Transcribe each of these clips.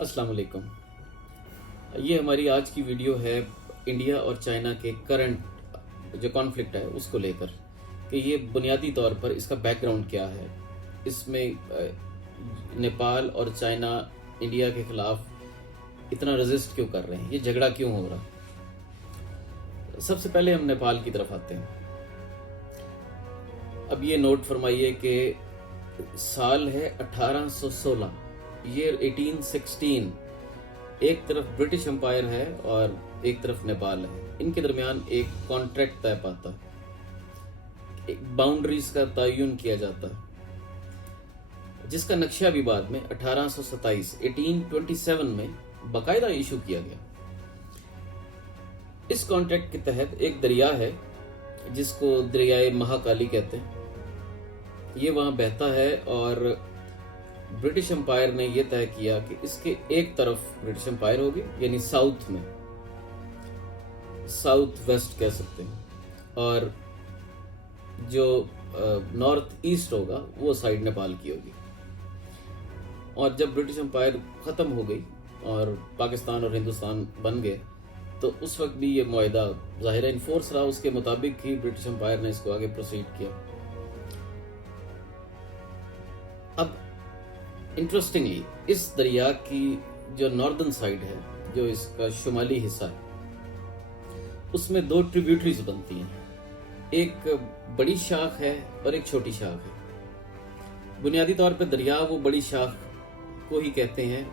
अस्सलाम वालेकुम। ये हमारी आज की वीडियो है इंडिया और चाइना के करंट जो कॉन्फ्लिक्ट है उसको लेकर कि ये बुनियादी तौर पर इसका बैकग्राउंड क्या है। इसमें नेपाल और चाइना इंडिया के खिलाफ इतना रेजिस्ट क्यों कर रहे हैं, ये झगड़ा क्यों हो रहा है। सबसे पहले हम नेपाल की तरफ आते हैं। अब ये नोट फरमाइए कि साल है 1816, ईयर 1816। एक तरफ ब्रिटिश एम्पायर है और एक तरफ नेपाल है। इनके दरमियान एक कॉन्ट्रैक्ट तय पाता है, एक बाउंड्रीज का तयन किया जाता है, जिसका नक्शा भी बाद में 1827 में बाकायदा इशू किया गया। इस कॉन्ट्रैक्ट के तहत एक दरिया है जिसको दरियाए महाकाली कहते हैं, ये वहां बहता है और ब्रिटिश एम्पायर ने यह तय किया कि इसके एक तरफ ब्रिटिश एम्पायर होगी, यानी साउथ में, साउथ वेस्ट कह सकते हैं, और जो नॉर्थ ईस्ट होगा वो साइड नेपाल की होगी। और जब ब्रिटिश एम्पायर खत्म हो गई और पाकिस्तान और हिंदुस्तान बन गए तो उस वक्त भी ये मुआहिदा ज़ाहिर इन्फोर्स रहा। उसके मुताबिक ही ब्रिटिश एम्पायर ने इसको आगे प्रोसीड किया। अब इंटरेस्टिंगली इस दरिया की जो नॉर्दर्न साइड है, जो इसका शुमाली हिस्सा है, उसमें दो ट्रिब्यूटरीज बनती हैं। एक बड़ी शाख है और एक छोटी शाख है। बुनियादी तौर पर दरिया वो बड़ी शाख को ही कहते हैं,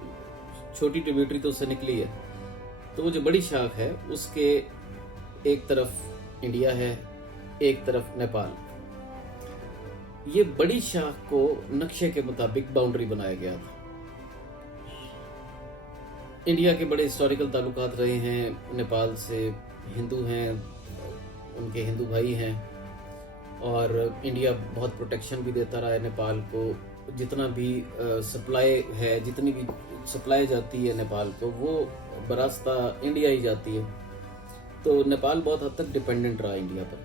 छोटी ट्रिब्यूटरी तो उससे निकली है। तो वो जो बड़ी शाख है उसके एक तरफ इंडिया है, एक तरफ नेपाल। ये बड़ी शाख को नक्शे के मुताबिक बाउंड्री बनाया गया था। इंडिया के बड़े हिस्टोरिकल ताल्लुकात रहे हैं नेपाल से। हिंदू हैं, उनके हिंदू भाई हैं, और इंडिया बहुत प्रोटेक्शन भी देता रहा है नेपाल को। जितना भी सप्लाई है, जितनी भी सप्लाई जाती है नेपाल को, वो बरास्ता इंडिया ही जाती है। तो नेपाल बहुत हद तक डिपेंडेंट रहा इंडिया पर,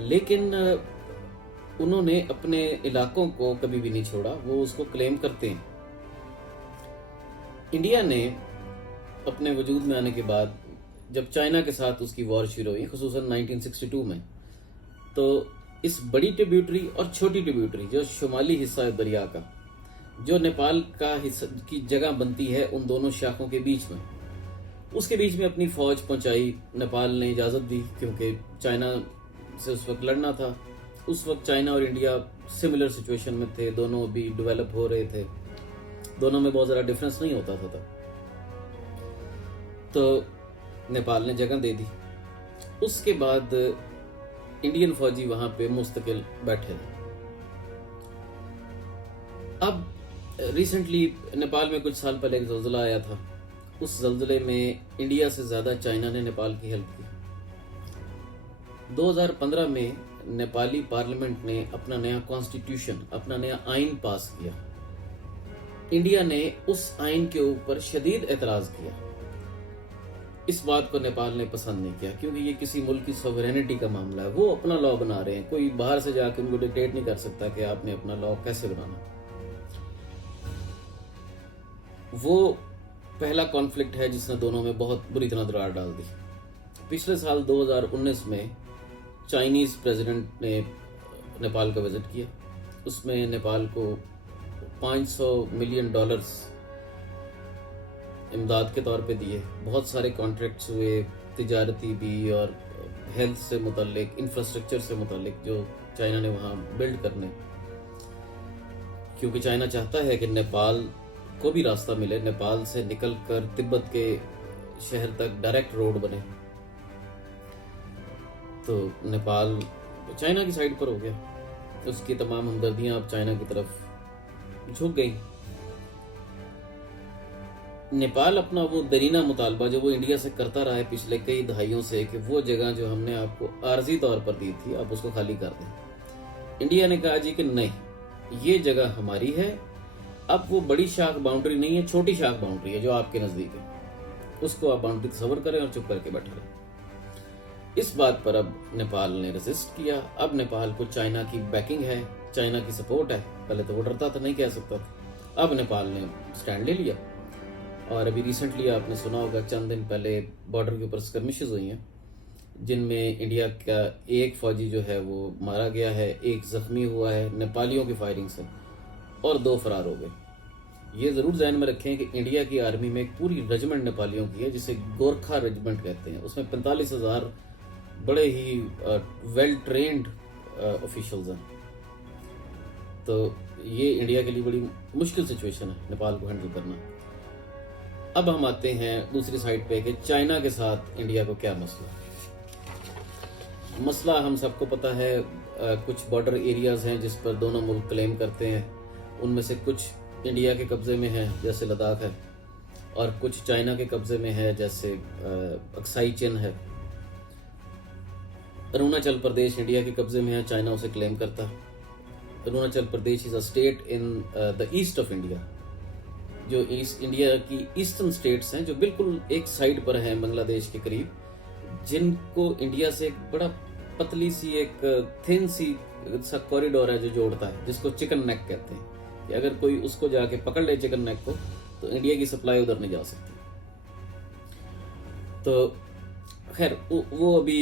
लेकिन उन्होंने अपने इलाकों को कभी भी नहीं छोड़ा, वो उसको क्लेम करते हैं। इंडिया ने अपने वजूद में आने के बाद जब चाइना के साथ उसकी वॉर शुरू हुई, खुसूसन 1962 में, तो इस बड़ी ट्रिब्यूटरी और छोटी ट्रिब्यूटरी जो शुमाली हिस्सा है दरिया का, जो नेपाल का हिस्सा की जगह बनती है उन दोनों शाखों के बीच में, उसके बीच में अपनी फौज पहुंचाई। नेपाल ने इजाज़त दी क्योंकि चाइना से उस वक्त लड़ना था। उस वक्त चाइना और इंडिया सिमिलर सिचुएशन में थे, दोनों भी डेवलप हो रहे थे, दोनों में बहुत ज़्यादा डिफरेंस नहीं होता था तब। तो नेपाल ने जगह दे दी। उसके बाद इंडियन फौजी वहां पे मुस्तकिल बैठे रहे। अब रिसेंटली नेपाल में कुछ साल पहले एक ज़ल्ज़ला आया था। उस ज़ल्ज़ले में इंडिया से ज़्यादा चाइना ने नेपाल की हेल्प की। 2015 में नेपाली पार्लियामेंट ने अपना नया कॉन्स्टिट्यूशन, अपना नया आइन पास किया। इंडिया ने उस आइन के ऊपर शदीद एतराज़ किया। इस बात को नेपाल ने पसंद नहीं किया क्योंकि ये किसी मुल्क की सॉवरेनिटी का मामला है। वो अपना लॉ बना रहे हैं, कोई बाहर से जाकर उनको डिक्टेट नहीं कर सकता कि आपने अपना लॉ कैसे बनाना। वो पहला कॉन्फ्लिक्ट है जिसने दोनों में बहुत बुरी तरह दरार डाल दी। पिछले साल 2019 में चाइनीज प्रेसिडेंट ने नेपाल का विजिट किया। उसमें नेपाल को $500 मिलियन इमदाद के तौर पे दिए। बहुत सारे कॉन्ट्रैक्ट्स हुए, तिजारती भी और हेल्थ से मुतल्लिक, इंफ्रास्ट्रक्चर से मुतल्लिक, जो चाइना ने वहाँ बिल्ड करने, क्योंकि चाइना चाहता है कि नेपाल को भी रास्ता मिले, नेपाल से निकल कर तिब्बत के शहर तक डायरेक्ट रोड बने। तो नेपाल चाइना की साइड पर हो गया। उसकी तमाम हमदर्दियां अब चाइना की तरफ झुक गई। नेपाल अपना वो दरीना मुतालबा जो वो इंडिया से करता रहा है पिछले कई दहाइयों से कि वो जगह जो हमने आपको आर्जी तौर पर दी थी आप उसको खाली कर दें। इंडिया ने कहा जी कि नहीं, ये जगह हमारी है। अब वो बड़ी शाख बाउंड्री नहीं है, छोटी शाख बाउंड्री है जो आपके नज़दीक है, उसको आप बाउंड्री तस्वर करें और चुप करके बैठे रहें। इस बात पर अब नेपाल ने रेजिस्ट किया। अब नेपाल को चाइना की बैकिंग है, चाइना की सपोर्ट है। पहले तो वो डरता था, नहीं कह सकता था। अब नेपाल ने स्टैंड ले लिया और अभी रिसेंटली आपने सुना होगा चंद दिन पहले बॉर्डर के ऊपर स्कर्मिशेस हुई हैं जिनमें इंडिया का एक फौजी जो है वो मारा गया है, एक जख्मी हुआ है नेपालियों की फायरिंग से और 2 फरार हो गए। ये ज़रूर ध्यान में रखें कि इंडिया की आर्मी में एक पूरी रेजिमेंट नेपालियों की है जिसे गोरखा रेजिमेंट कहते हैं। उसमें 45,000 बड़े ही वेल ट्रेंड ऑफिशियल्स हैं। तो ये इंडिया के लिए बड़ी मुश्किल सिचुएशन है नेपाल को हैंडल करना। अब हम आते हैं दूसरी साइड पे कि चाइना के साथ इंडिया को क्या मसला हम सबको पता है। कुछ बॉर्डर एरियाज हैं जिस पर दोनों मुल्क क्लेम करते हैं, उनमें से कुछ इंडिया के कब्जे में है जैसे लद्दाख है और कुछ चाइना के कब्जे में है जैसे अक्साई चिन है। अरुणाचल प्रदेश इंडिया के कब्जे में है, चाइना उसे क्लेम करता है। Arunachal Pradesh is a state in the east of India. जो ईस्ट इंडिया की ईस्टर्न स्टेट्स हैं जो बिल्कुल एक साइड पर हैं बांग्लादेश के करीब, जिनको इंडिया से एक बड़ा पतली सी एक थिन सी कॉरिडोर है जो जोड़ता है, जिसको चिकन नेक कहते हैं कि अगर कोई उसको जाके पकड़ ले चिकन नेक को तो इंडिया की सप्लाई उधर नहीं जा सकती। तो खैर वो अभी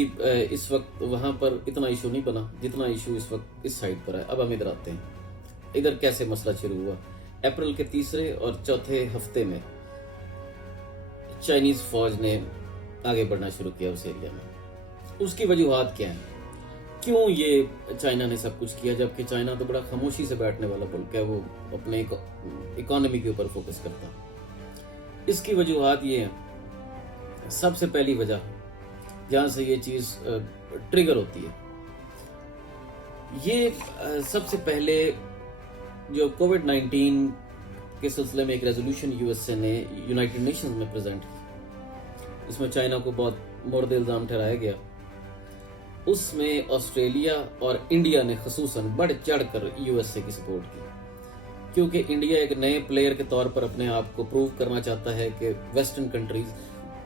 इस वक्त वहां पर इतना इशू नहीं बना जितना इशू इस वक्त इस साइड पर है। अब हम इधर आते हैं। इधर कैसे मसला शुरू हुआ? अप्रैल के 3 और 4 हफ्ते में चाइनीज फौज ने आगे बढ़ना शुरू किया उस एरिया में। उसकी वजूहात क्या है? क्यों ये चाइना ने सब कुछ किया, जबकि चाइना तो बड़ा खामोशी से बैठने वाला मुल्क है, वो अपने इकोनॉमी के ऊपर फोकस करता। इसकी वजूहात ये है, सबसे पहली वजह जहां से ये चीज ट्रिगर होती है, ये सबसे पहले जो कोविड-19 के सिलसिले में एक रेजोल्यूशन यूएसए ने यूनाइटेड नेशंस में प्रेजेंट की, इसमें चाइना को बहुत मुर्द इल्जाम ठहराया गया। उसमें ऑस्ट्रेलिया और इंडिया ने खसूसन बढ़ चढ़ कर यूएसए की सपोर्ट की, क्योंकि इंडिया एक नए प्लेयर के तौर पर अपने आप को प्रूव करना चाहता है कि वेस्टर्न कंट्रीज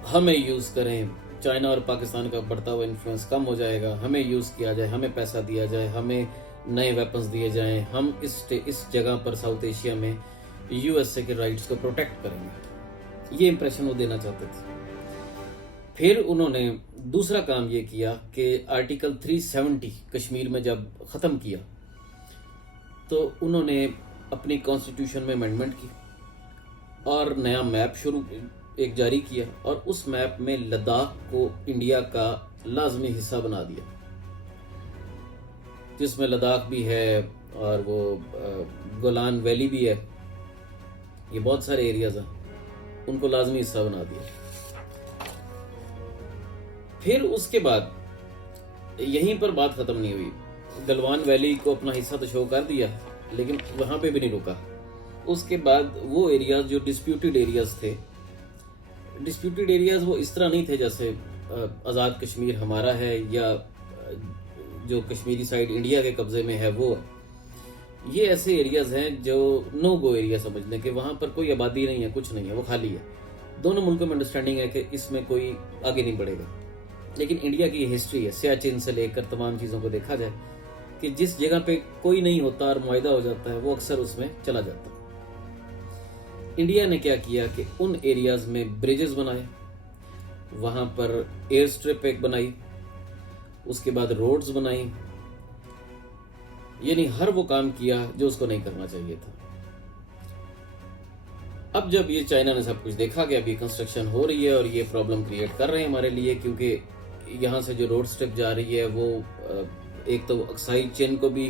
हमें यूज करें, चाइना और पाकिस्तान का बढ़ता हुआ इन्फ्लुएंस कम हो जाएगा, हमें यूज किया जाए, हमें पैसा दिया जाए, हमें नए वेपन्स दिए जाएं, हम इस जगह पर साउथ एशिया में यूएसए के राइट्स को प्रोटेक्ट करेंगे। ये इंप्रेशन वो देना चाहते थे। फिर उन्होंने दूसरा काम ये किया कि आर्टिकल 370 कश्मीर में जब ख़त्म किया तो उन्होंने अपनी कॉन्स्टिट्यूशन में अमेंडमेंट की और नया मैप एक जारी किया और उस मैप में लद्दाख को इंडिया का लाजमी हिस्सा बना दिया, जिसमें लद्दाख भी है और वो गोलान वैली भी है। ये बहुत सारे एरियाज हैं, उनको लाजमी हिस्सा बना दिया। फिर उसके बाद यहीं पर बात खत्म नहीं हुई। गलवान वैली को अपना हिस्सा तो शो कर दिया, लेकिन वहां पे भी नहीं रुका। उसके बाद वो एरियाज जो डिस्प्यूटेड एरियाज थे, डिस्प्यूटेड एरियाज वो इस तरह नहीं थे जैसे आज़ाद कश्मीर हमारा है या जो कश्मीरी साइड इंडिया के कब्जे में है वो। ये ऐसे एरियाज हैं जो नो गो एरिया समझ लें कि वहां पर कोई आबादी नहीं है, कुछ नहीं है, वो खाली है। दोनों मुल्कों में अंडरस्टैंडिंग है कि इसमें कोई आगे नहीं बढ़ेगा। लेकिन इंडिया की हिस्ट्री है, सियाचिन से लेकर तमाम चीज़ों को देखा जाए कि जिस जगह पे कोई नहीं होता और मुआहदा हो जाता है वो अक्सर उसमें चला जाता है। इंडिया ने क्या किया कि उन एरियाज में ब्रिजेस बनाए, वहां पर एयर स्ट्रिप एक बनाई, उसके बाद रोड्स बनाई, यानी हर वो काम किया जो उसको नहीं करना चाहिए था। अब जब ये चाइना ने सब कुछ देखा कि अभी कंस्ट्रक्शन हो रही है और ये प्रॉब्लम क्रिएट कर रहे हैं हमारे लिए, क्योंकि यहाँ से जो रोड स्ट्रिप जा रही है वो एक तो अक्साई चेन को भी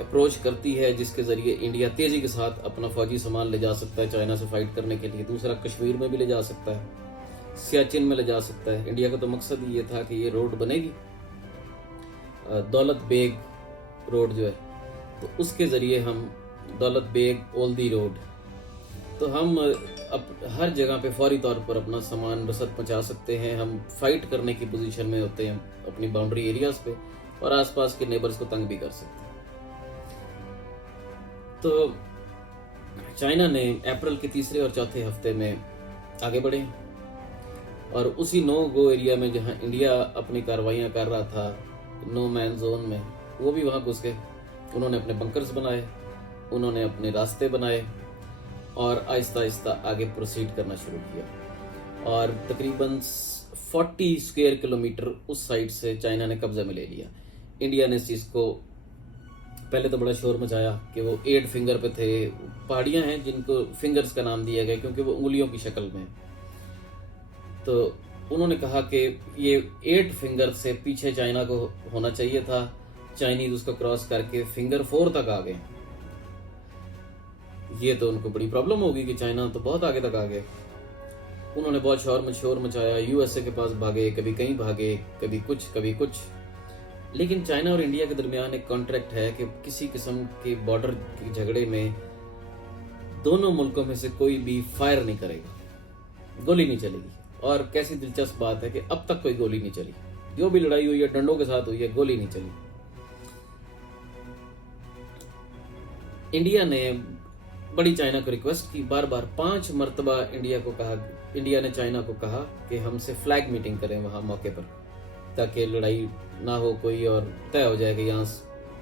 अप्रोच करती है, जिसके जरिए इंडिया तेजी के साथ अपना फौजी सामान ले जा सकता है चाइना से फाइट करने के लिए। दूसरा, कश्मीर में भी ले जा सकता है, सियाचिन में ले जा सकता है। इंडिया का तो मकसद ही ये था कि ये रोड बनेगी, दौलत बेग रोड जो है, तो उसके जरिए हम दौलत बेग ओल्दी रोड, तो हम अब हर जगह पे फौरी तौर पर अपना सामान रसद पहुंचा सकते हैं। हम फाइट करने की पोजीशन में होते हैं अपनी बाउंड्री एरियाज पे और आसपास के नेबर्स को तंग भी कर सकते हैं। तो चाइना ने अप्रैल के 3 और 4 हफ्ते में आगे बढ़े और उसी नो गो एरिया में जहां इंडिया अपनी कार्रवाइयां कर रहा था, नो मैन जोन में, वो भी वहां घुस गए। उन्होंने अपने बंकर्स बनाए उन्होंने अपने रास्ते बनाए और आहिस्ता आहिस्ता आगे प्रोसीड करना शुरू किया और तकरीबन 40 स्क्वायर किलोमीटर उस साइड से चाइना ने कब्जा में ले लिया। इंडिया ने इस चीज़ को पहले तो बड़ा शोर मचाया कि वो 8 फिंगर पे थे। पहाड़ियाँ हैं जिनको फिंगर्स का नाम दिया गया क्योंकि वो उंगलियों की शक्ल में। तो उन्होंने कहा कि ये 8 फिंगर से पीछे चाइना को होना चाहिए था, चाइनीज उसको क्रॉस करके फिंगर 4 तक आ गए। ये तो उनको बड़ी प्रॉब्लम होगी कि चाइना तो बहुत आगे तक आ गए। उन्होंने बहुत शोर मचाया, यूएसए के पास भागे, कभी कहीं भागे, कभी कुछ। लेकिन चाइना और इंडिया के दरमियान एक कॉन्ट्रैक्ट है कि किसी किस्म के बॉर्डर के झगड़े में दोनों मुल्कों में से कोई भी फायर नहीं करेगा, गोली नहीं चलेगी। और कैसी दिलचस्प बात है कि अब तक कोई गोली नहीं चली, जो भी लड़ाई हुई है डंडों के साथ हुई है, गोली नहीं चली। इंडिया ने बड़ी चाइना को रिक्वेस्ट की, बार 5 मरतबा इंडिया ने चाइना को कहा कि हमसे फ्लैग मीटिंग करें वहां मौके पर, ताकि लड़ाई ना हो कोई और तय हो जाए कि यहाँ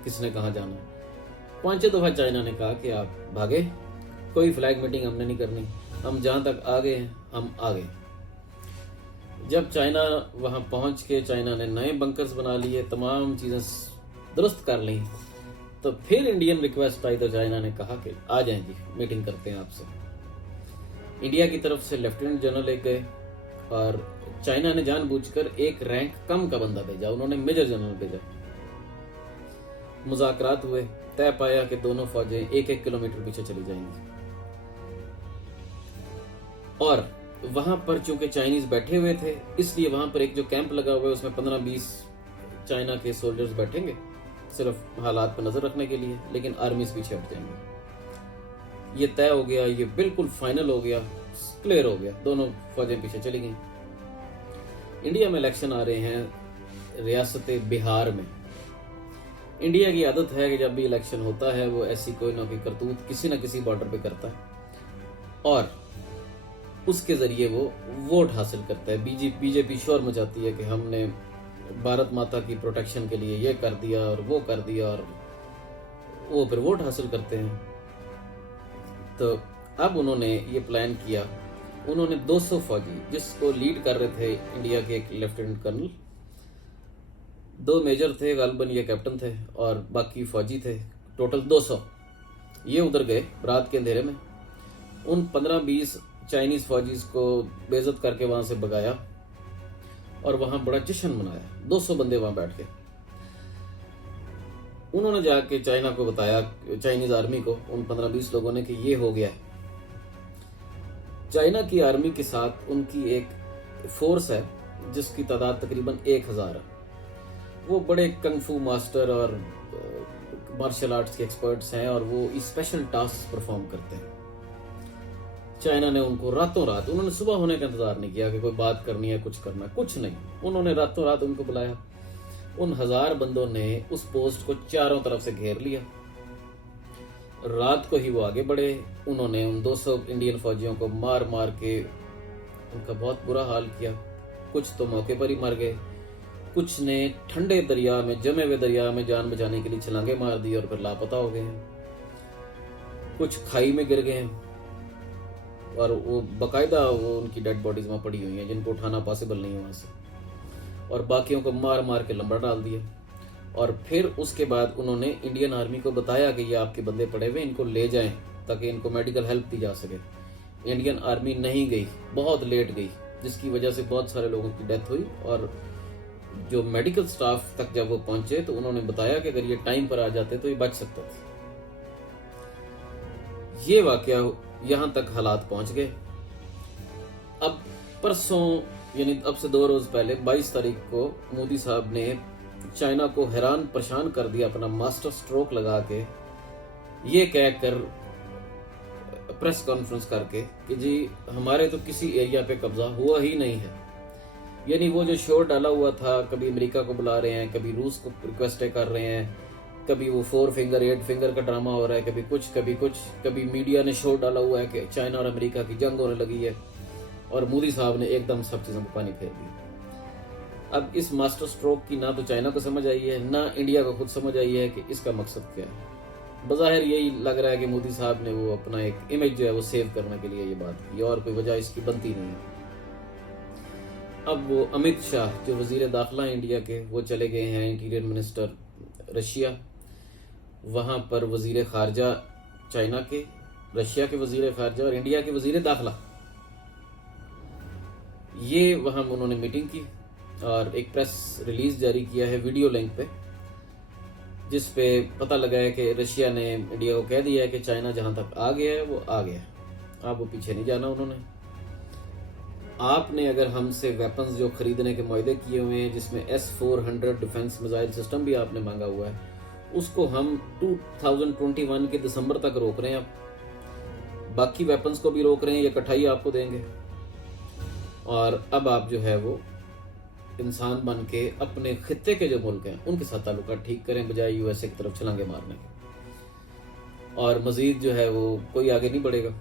किसने कहाँ जाना है। 5 दफा चाइना ने कहा कि आप भागे, कोई फ्लैग मीटिंग हमने नहीं करनी, हम जहां तक आ गए हैं हम आ गए। जब चाइना वहां पहुंच के चाइना ने नए बंकर्स बना लिए, तमाम चीजें दुरुस्त कर ली, तो फिर इंडियन रिक्वेस्ट आई तो चाइना ने कहा कि आ जाएं जी, मीटिंग करते हैं आपसे। इंडिया की तरफ से लेफ्टिनेंट जनरल एक गए और चाइना ने जानबूझकर एक रैंक कम का बंदा भेजा, उन्होंने मेजर जनरल भेजा। मुज़ाकरात हुए, तय पाया कि दोनों फौजें 1-1 किलोमीटर पीछे चली जाएंगी। और वहां पर चूंकि चाइनीज बैठे हुए थे, इसलिए वहां पर एक जो कैंप लगा हुआ है उसमें 15-20 चाइना के सोल्जर्स बैठेंगे सिर्फ हालात पर नजर रखने के लिए, लेकिन आर्मीज पीछे हट जाएंगे। ये तय हो गया, ये बिल्कुल फाइनल हो गया, क्लियर हो गया, दोनों फौजें पीछे चली गई। इंडिया में इलेक्शन आ रहे हैं रियासत बिहार में। इंडिया की आदत है कि जब भी इलेक्शन होता है वो ऐसी कोई ना कोई करतूत किसी न किसी बॉर्डर पे करता है और उसके जरिए वो वोट हासिल करता है। बीजेपी शोर मचाती है कि हमने भारत माता की प्रोटेक्शन के लिए ये कर दिया और वो कर दिया, और वो फिर वोट हासिल करते हैं। तो अब उन्होंने ये प्लान किया, उन्होंने 200 फौजी, जिसको लीड कर रहे थे इंडिया के एक लेफ्टिनेंट कर्नल, 2 मेजर थे, गालबन ये कैप्टन थे और बाकी फौजी थे, टोटल 200। ये उधर गए रात के अंधेरे में, उन 15-20 चाइनीज फौजीज को बेइज्जत करके वहां से भगाया और वहां बड़ा जश्न मनाया। 200 बंदे वहां बैठ के, उन्होंने जाके चाइना को बताया, चाइनीज आर्मी को, उन 15-20 लोगों ने, कि ये हो गया है। चाइना की आर्मी के साथ उनकी एक फोर्स है जिसकी तादाद तकरीबन 1000 है। वो बड़े कंगफू मास्टर और मार्शल आर्ट्स के एक्सपर्ट्स हैं और वो स्पेशल टास्क परफॉर्म करते हैं। चाइना ने उनको रातों रात, उन्होंने सुबह होने का इंतजार नहीं किया कि कोई बात करनी है, कुछ करना, कुछ नहीं, उन्होंने रातों रात उनको बुलाया। उन 1000 बंदों ने उस पोस्ट को चारों तरफ से घेर लिया। रात को ही वो आगे बढ़े, उन्होंने उन 200 इंडियन फौजियों को मार मार के उनका बहुत बुरा हाल किया। कुछ तो मौके पर ही मर गए, कुछ ने ठंडे दरिया में, जमे हुए दरिया में जान बचाने के लिए छलांगे मार दी और फिर लापता हो गए हैं। कुछ खाई में गिर गए हैं और वो बकायदा वो उनकी डेड बॉडीज वहां पड़ी हुई हैं जिनको उठाना पॉसिबल नहीं है वहां से, और बाकियों को मार मार के लंबा डाल दिया। और फिर उसके बाद उन्होंने इंडियन आर्मी को बताया कि ये आपके बंदे पड़े हुए, इनको ले जाएं ताकि इनको मेडिकल हेल्प दी जा सके। इंडियन आर्मी नहीं गई, बहुत लेट गई, जिसकी वजह से बहुत सारे लोगों की डेथ हुई। और जो मेडिकल स्टाफ तक जब वो पहुंचे तो उन्होंने बताया कि अगर ये टाइम पर आ जाते तो ये बच सकते थे। ये वाकया यहां तक हालात पहुंच गए। अब परसों यानी अब से 2 रोज पहले 22 तारीख को मोदी साहब ने चाइना को हैरान परेशान कर दिया अपना मास्टर स्ट्रोक लगा के, ये कहकर प्रेस कॉन्फ्रेंस करके कि जी हमारे तो किसी एरिया पे कब्जा हुआ ही नहीं है। यानी वो जो शोर डाला हुआ था, कभी अमेरिका को बुला रहे हैं, कभी रूस को रिक्वेस्टें कर रहे हैं, कभी वो 4 फिंगर 8 फिंगर का ड्रामा हो रहा है, कभी कुछ, कभी मीडिया ने शोर डाला हुआ है कि चाइना और अमेरिका की जंग होने लगी है, और मोदी साहब ने एकदम सब चीजों को पानी फेर दिया। अब इस मास्टर स्ट्रोक की ना तो चाइना को समझ आई है, ना इंडिया को खुद समझ आई है कि इसका मकसद क्या है। बज़ाहिर यही लग रहा है कि मोदी साहब ने वो अपना एक इमेज जो है वो सेव करने के लिए ये बात की, और कोई वजह इसकी बनती नहीं है। अब वो अमित शाह जो वजीर दाखिला इंडिया के, वो चले गए हैं इंटीरियर मिनिस्टर रशिया। वहाँ पर वजीर खारजा चाइना के, रशिया के वजीर खारजा और इंडिया के वजीर दाखिला, ये वहाँ उन्होंने मीटिंग की और एक प्रेस रिलीज जारी किया है वीडियो लिंक पे, जिस पे पता लगा है कि रशिया ने इंडिया को कह दिया है कि चाइना जहां तक आ गया है वो आ गया है, आप वो पीछे नहीं जाना। उन्होंने, आपने अगर हमसे वेपन्स जो खरीदने के मुआहदे किए हुए हैं, जिसमें S-400 डिफेंस मिसाइल सिस्टम भी आपने मांगा हुआ है, उसको हम 2021 के दिसंबर तक रोक रहे हैं। अब बाकी वेपन्स को भी रोक रहे हैं, ये इकट्ठा ही आपको देंगे। और अब आप जो है वो इंसान बन के अपने खित्ते के जो मुल्क हैं उनके साथ ताल्लुकात ठीक करें, बजाय USA की तरफ छलांगे मारने के। और मजीद जो है वो कोई आगे नहीं बढ़ेगा।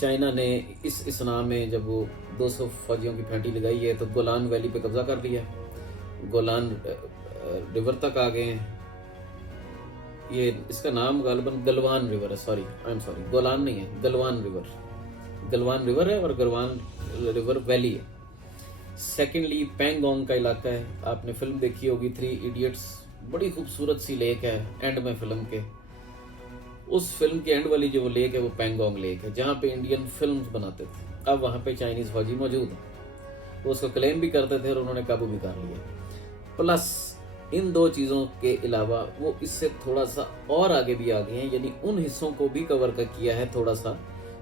चाइना ने इस इसना में जब वो 200 फौजियों की फैंटी लगाई है तो गोलान वैली पे कब्जा कर लिया, गोलान रिवर तक आ गए हैं। ये इसका नाम गालिबन गलवान रिवर है, sorry I am sorry, Golan नहीं है, गलवान रिवर है और गलवान रिवर वैली है। सेकेंडली पैंगोंग का इलाका है, आपने फिल्म देखी होगी 3 इडियट्स, बड़ी खूबसूरत सी लेक है एंड में फिल्म के, उस फिल्म के एंड वाली जो वो लेक है वो पैंगोंग लेक है, जहाँ पे इंडियन फिल्म्स बनाते थे। अब वहाँ पे चाइनीज फौजी मौजूद है, वो उसको क्लेम भी करते थे और उन्होंने काबू भी कर लिया। प्लस इन 2 चीज़ों के अलावा वो इससे थोड़ा सा और आगे भी आ गए हैं, यानी उन हिस्सों को भी कवर कर किया है थोड़ा सा,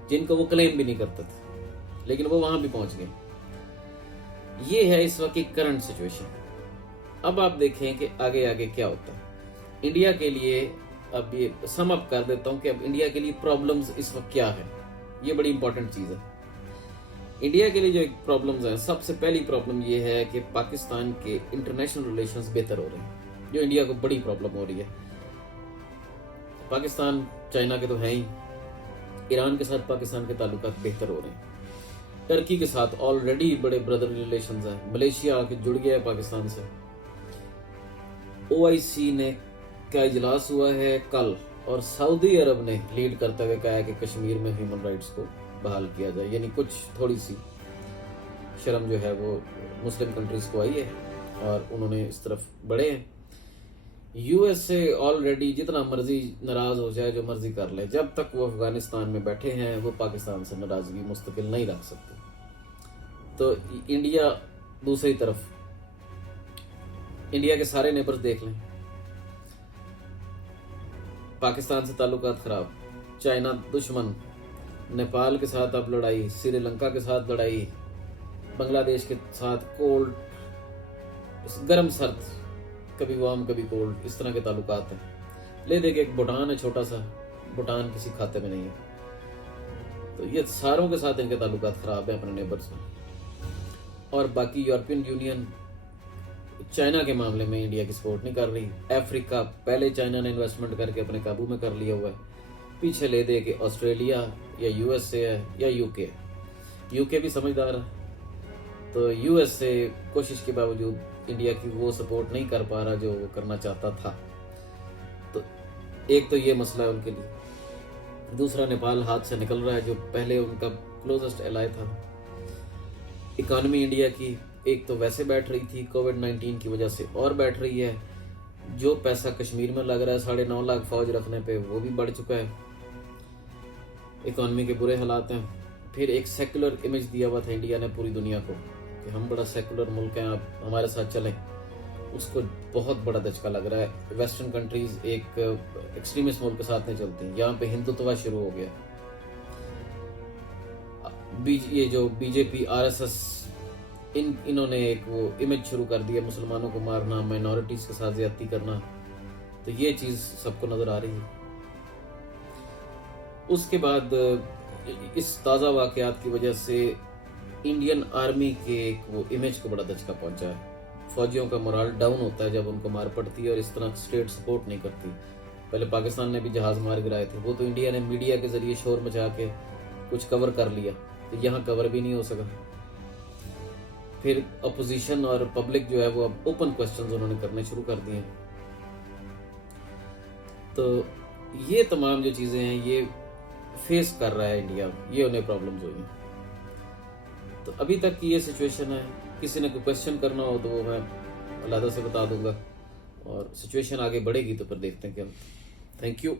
जिनको वो क्लेम भी नहीं करते थे, लेकिन वो वहाँ भी पहुँच गए। ये है इस वक्त की करंट सिचुएशन। अब आप देखें कि आगे आगे क्या होता है इंडिया के लिए। अब ये सम अप कर देता हूं कि अब इंडिया के लिए प्रॉब्लम्स इस वक्त क्या है, ये बड़ी इंपॉर्टेंट चीज है। इंडिया के लिए जो प्रॉब्लम्स हैं, सबसे पहली प्रॉब्लम ये है कि पाकिस्तान के इंटरनेशनल रिलेशंस बेहतर हो रहे हैं, जो इंडिया को बड़ी प्रॉब्लम हो रही है। पाकिस्तान चाइना के तो है ही, ईरान के साथ पाकिस्तान के ताल्लुकात बेहतर हो रहे हैं, टर्की के साथ ऑलरेडी बड़े ब्रदर रिलेशंस हैं, मलेशिया आके जुड़ गया है पाकिस्तान से। OIC ने का इजलास हुआ है कल, और सऊदी अरब ने लीड करते हुए कहा है कि कश्मीर में ह्यूमन राइट्स को बहाल किया जाए, यानी कुछ थोड़ी सी शर्म जो है वो मुस्लिम कंट्रीज को आई है और उन्होंने इस तरफ बढ़े हैं। USA ऑलरेडी जितना मर्जी नाराज हो जाए, जो मर्जी कर ले, जब तक वो अफगानिस्तान में बैठे हैं वो पाकिस्तान से नाराजगी मुस्तकिल नहीं रख सकते। तो इंडिया दूसरी तरफ, इंडिया के सारे नेबर्स देख लें, पाकिस्तान से ताल्लुकात खराब, चाइना दुश्मन, नेपाल के साथ अब लड़ाई, श्रीलंका के साथ लड़ाई, बांग्लादेश के साथ कोल्ड, गर्म सर्द, कभी वार्म कभी कोल्ड, इस तरह के ताल्लुकात हैं। ले देखे एक भूटान है छोटा सा, भूटान किसी खाते में नहीं है। तो ये सारों के साथ इनके ताल्लुकात खराब है अपने नेबर्स में। और बाकी यूरोपियन यूनियन चाइना के मामले में इंडिया की सपोर्ट नहीं कर रही। अफ्रीका पहले चाइना ने इन्वेस्टमेंट करके अपने काबू में कर लिया हुआ है, पीछे ले दे के ऑस्ट्रेलिया या USA है या यूके भी समझदार है। तो USA कोशिश के बावजूद इंडिया की वो सपोर्ट नहीं कर पा रहा जो वो करना चाहता था। तो एक तो ये मसला है उनके लिए। दूसरा, नेपाल हाथ से निकल रहा है, जो पहले उनका क्लोजेस्ट एलाय था। इकोनॉमी इंडिया की एक तो वैसे बैठ रही थी, कोविड-19 की वजह से और बैठ रही है। जो पैसा कश्मीर में लग रहा है 9.5 लाख फौज रखने पे, वो भी बढ़ चुका है। इकोनॉमी के बुरे हालात हैं। फिर एक सेकुलर इमेज दिया हुआ था इंडिया ने पूरी दुनिया को कि हम बड़ा सेकुलर मुल्क हैं, आप हमारे साथ चलें। उसको बहुत बड़ा धचका लग रहा है। वेस्टर्न कंट्रीज एक एक्सट्रीमिस्ट मुल्क के साथ नहीं चलती, यहाँ पे हिंदुत्व शुरू हो गया। ये जो BJP RSS इन्होंने एक वो इमेज शुरू कर दिया, मुसलमानों को मारना, माइनॉरिटीज के साथ ज्यादती करना। तो ये चीज सबको नजर आ रही है। उसके बाद इस ताज़ा वाकयात की वजह से इंडियन आर्मी के एक वो इमेज को बड़ा धचका पहुंचा है। फौजियों का मोराल डाउन होता है जब उनको मार पड़ती है और इस तरह स्टेट सपोर्ट नहीं करती। पहले पाकिस्तान ने भी जहाज मार गिराए थे, वो तो इंडिया ने मीडिया के जरिए शोर मचा के कुछ कवर कर लिया, तो यहाँ कवर भी नहीं हो सका। फिर अपोजिशन और पब्लिक जो है वो अब ओपन क्वेश्चंस उन्होंने करने शुरू कर दिए। तो ये तमाम जो चीज़ें हैं ये फेस कर रहा है इंडिया, ये उन्हें प्रॉब्लम्स हुई हैं। तो अभी तक की ये सिचुएशन है। किसी ने कोई क्वेश्चन करना हो तो वो मैं अलहदा से बता दूंगा, और सिचुएशन आगे बढ़ेगी तो फिर देखते हैं क्या होता है। Thank you.